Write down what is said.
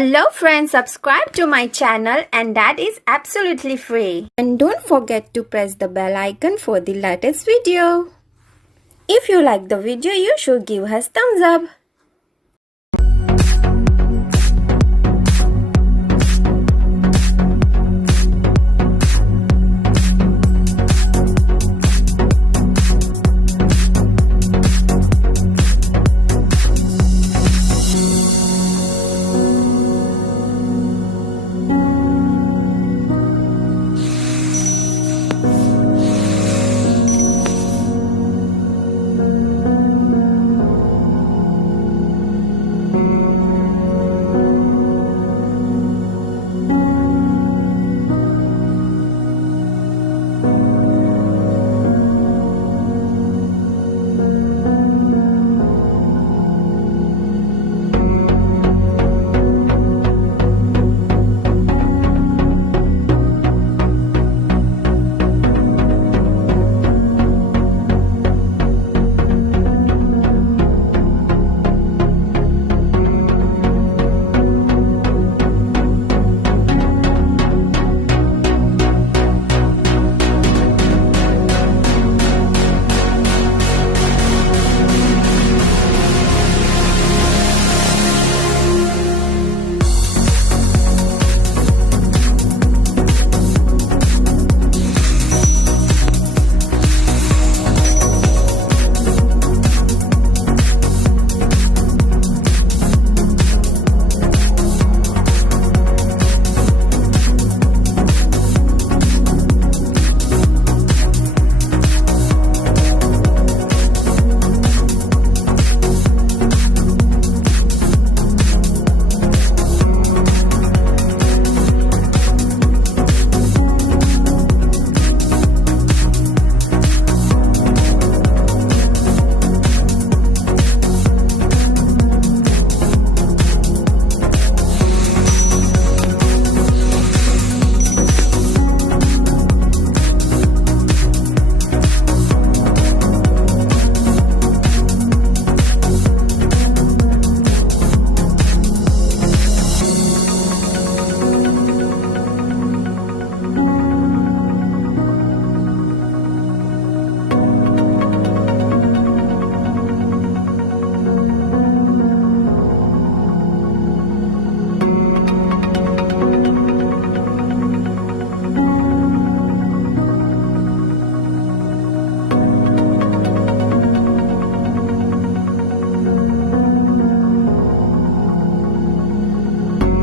Hello friends, subscribe to my channel and that is absolutely free. And don't forget to press the bell icon for the latest video. If you like the video, you should give us thumbs up.